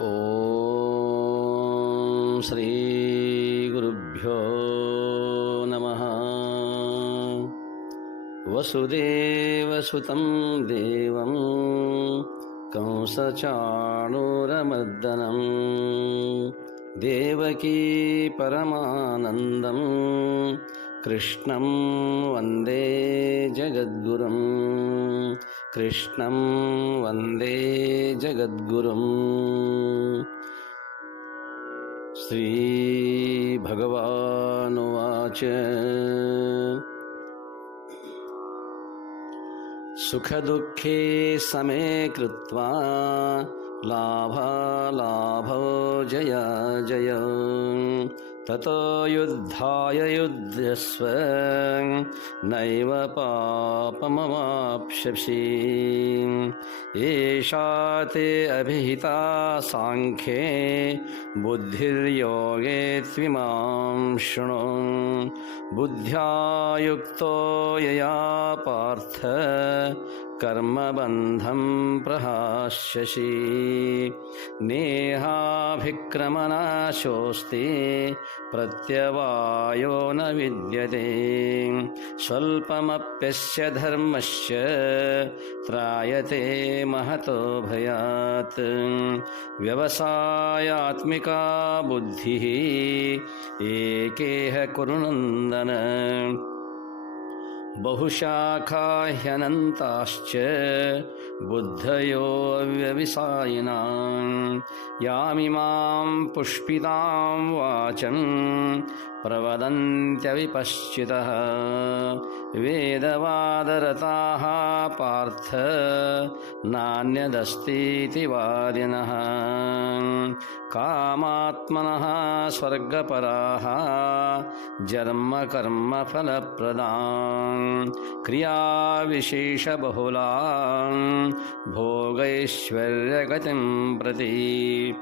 ಓಂ ಶ್ರೀ ಗುರುಭ್ಯೋ ನಮಃ. ವಸುದೇವಸುತಂ ದೇವಂ ಕಂಸಚಾಣೂರಮರ್ದನಂ ದೇವಕೀ ಪರಮಾನಂದಂ ಕೃಷ್ಣಂ ವಂದೇ ಜಗದ್ಗುರುಂ. ಕೃಷ್ಣಂ ವಂದೇ ಜಗದ್ಗುರುಂ. ಶ್ರೀ ಭಗವಾನುವಾಚ ಸುಖದುಃಖೇ ಸಮೇ ಕೃತ್ವಾ ಲಾಭಾಲಾಭೋ ಜಯ ಜಯ ತತೋ ಯುದ್ಧಾಯ ಯುಧ್ಯಸ್ವ ನೈವ ಪಾಪಮವಾಪ್ಸ್ಯಸಿ. ಏಷಾ ತೇ ಅಭಿಹಿತಾ ಸಾಂಖ್ಯೇ ಬುದ್ಧಿರ್ಯೋಗೇ ತ್ವಿಮಾಂ ಶೃಣು. ಬುದ್ಧ್ಯಾ ಯುಕ್ತೋ ಯಯಾ ಪಾರ್ಥ ಕರ್ಮಬಂಧಂ ಪ್ರಹಾಸ್ಯಸಿ. ನೇಹಾಭಿಕ್ರಮನಾಶೋಸ್ತಿ ಪ್ರತ್ಯವಾಯೋ ನ ವಿದ್ಯತೆ. ಸ್ವಲ್ಪಮಪ್ಯಸ್ಯ ಧರ್ಮಸ್ಯ ತ್ರಾಯತೆ ಮಹತೋ ಭಯಾತ್. ವ್ಯವಸಾಯಾತ್ಮಿಕಾ ಬುದ್ಧಿಃ ಏಕೇಹ ಕುರು ನಂದನ. ಬಹುಶಾಖಾಹ್ಯನಂತಾಶ್ಚ ಬುದ್ಧಯೋ ವ್ಯವಿಸಾಯಿನಾಂ. ಯಾಮಿಮಾಂ ಪುಷ್ಪಿತಾಂ ವಾಚಂ ಪ್ರವದಂತ್ಯವಿಪಶ್ಚಿತಃ. ವೇದವಾದರತಾಃ ಪಾರ್ಥ ನಾನ್ಯದಸ್ತೀತಿ ವಾದಿನಃ. ಕಾಮಾತ್ಮನಃ ಸ್ವರ್ಗಪರಾಃ ಜನ್ಮಕರ್ಮಫಲಪ್ರದಾಂ. ಕ್ರಿಯಾವಿಶೇಷಬಹುಲಾಂ ಭೋಗೈಶ್ವರ್ಯಗತಿಂ ಪ್ರತಿ.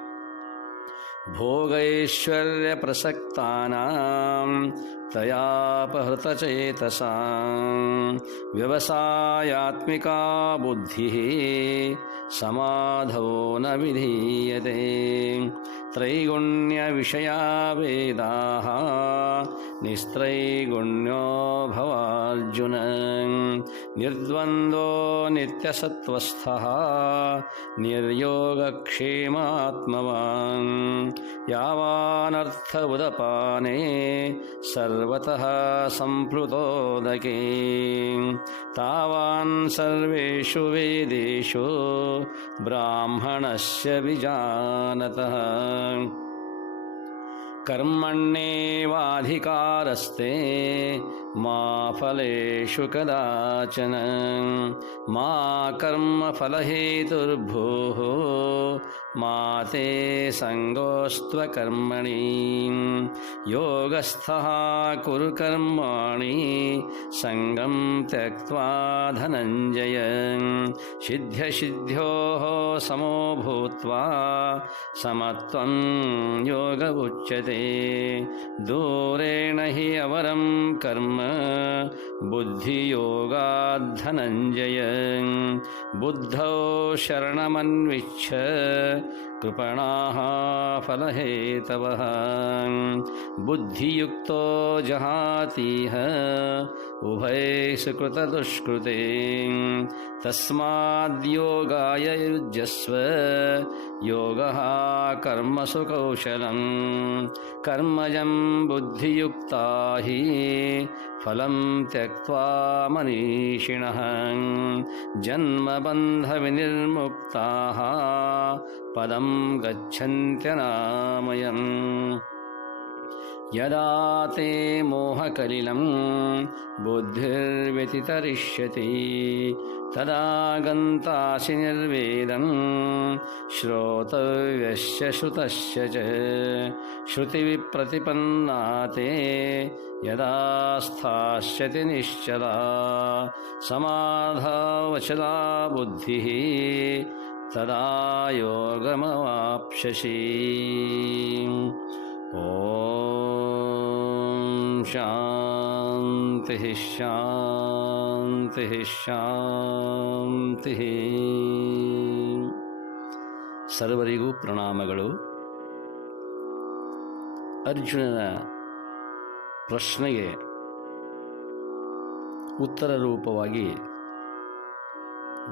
ಭೋಗೈಶ್ವರ್ಯಪ್ರಸಕ್ತಾನಾಂ ತಯಾಪಹೃತಚೇತಸಾಂ. ವ್ಯವಸಾಯಾತ್ಮಿಕಾ ಬುದ್ಧಿಃ ಸಮಾಧೋ ನ ವಿಧೀಯತೆ. ತ್ರೈಗುಣ್ಯವಿಷಯಾ ವೇದಾಃ ನಿಸ್ತ್ರೈಗುಣ್ಯೋ ಭವಾರ್ಜುನ. ನಿರ್ದ್ವಂದ್ವೋ ನಿತ್ಯಸತ್ತ್वस्थः ನಿರ್ಯೋಗಕ್ಷೇಮಾತ್ಮವಾನ್. ಯಾವಾನರ್ಥ ಉದಪಾನೆ ಸರ್ವತಃ ಸಂಪ್ಲುತೋದಕೆ. ತಾವಾನ್ ಸರ್ವೇಷು ವೇದೇಷು ಬ್ರಾಹ್ಮಣಸ್ಯ ವಿಜಾನತಃ. ಕರ್ಮಣ್ಯೇವಾಧಿಕಾರಸ್ತೆ ಮಾ ಫಲೇಷು ಕದಾಚನ. ಮಾ ಕರ್ಮಫಲಹೇತುರ್ಭೂಃ ಮಾ ತೇ ಸಂಗೋಸ್ತ್ವಕರ್ಮಣಿ. ಯೋಗಸ್ಥಃ ಕುರು ಕರ್ಮಾಣಿ ಸಂಗಂ ತ್ಯಕ್ತ್ವಾ ಧನಂಜಯ. ಸಿದ್ಧ್ಯಸಿದ್ಧ್ಯೋಃ ಸಮೋ ಭೂತ್ವಾ ಸಮತ್ವಂ ಯೋಗ ಉಚ್ಯತೆ. ದೂರೇಣ ಹಿ ಅವರಂ ಕರ್ಮ ಬುದ್ಧಿಯೋಗಾದ್ ಧನಂಜಯ. ಬುದ್ಧೌ ಶರಣಮನ್ವಿಚ್ಛ ಕೃಪಣಾಃ ಫಲಹೇತವಃ. ಬುದ್ಧಿಯುಕ್ತೋ ಜಹಾತೀಹ ಉಭಯೇ ಸುಕೃತದುಷ್ಕೃತೆ. ತಸ್ಮಾದ್ಯೋಗಾಯ ಯುಜ್ಯಸ್ವ ಯೋಗಃ ಕರ್ಮಸು ಕೌಶಲಂ. ಕರ್ಮಜಂ ಬುದ್ಧಿಯುಕ್ತಾ ಹಿ ಫಲಂ ತ್ಯಕ್ತ್ವಾ ಮನೀಷಿಣಃ. ಜನ್ಮಬಂಧವಿನಿರ್ಮುಕ್ತಾಃ ಪದಂ ಗಚ್ಚನ್ತ್ಯನಾಮಯಂ. ಯದಾ ತೇ ಮೋಹಕಲಿಲಂ ಬುದ್ಧಿರ್ವ್ಯತಿತರಿಷ್ಯತಿ ತದಾ ಗಂತಾಸಿ ನಿರ್ವೇದಂ. ಶ್ರೋತವ್ಯಸ್ಯ ಶ್ರುತಸ್ಯ ಚ ಶ್ರುತಿವಿಪ್ರತಿಪನ್ನಾ ತೇ ಯದಾ ಸ್ಥಾಸ್ಯತಿ ನಿಶ್ಚಲಾ. ಸಮಾಧಾವಚಲಾ ಬುದ್ಧಿಃ ತದಾ ಯೋಗಮವಾಪ್ಸ್ಯಸಿ. ಓಂ ಶಾಂತಿ ಶಾಂತಿ ಶಾಂತಿ. ಸರ್ವರಿಗೂ ಪ್ರಣಾಮಗಳು. ಅರ್ಜುನನ ಪ್ರಶ್ನೆಗೆ ಉತ್ತರ ರೂಪವಾಗಿ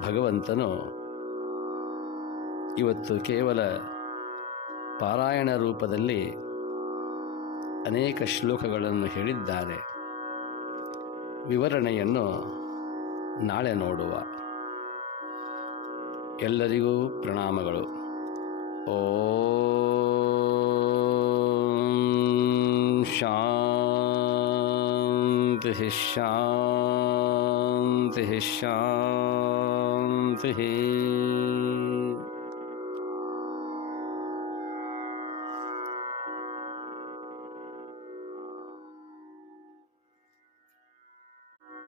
ಭಗವಂತನು ಇವತ್ತು ಕೇವಲ ಪಾರಾಯಣ ರೂಪದಲ್ಲಿ ಅನೇಕ ಶ್ಲೋಕಗಳನ್ನು ಹೇಳಿದ್ದಾರೆ. ವಿವರಣೆಯನ್ನು ನಾಳೆ ನೋಡುವ. ಎಲ್ಲರಿಗೂ ಪ್ರಣಾಮಗಳು. ಓಂ ಶಾಂತಿ ಶಾಂತಿ ಶಾಂತಿ.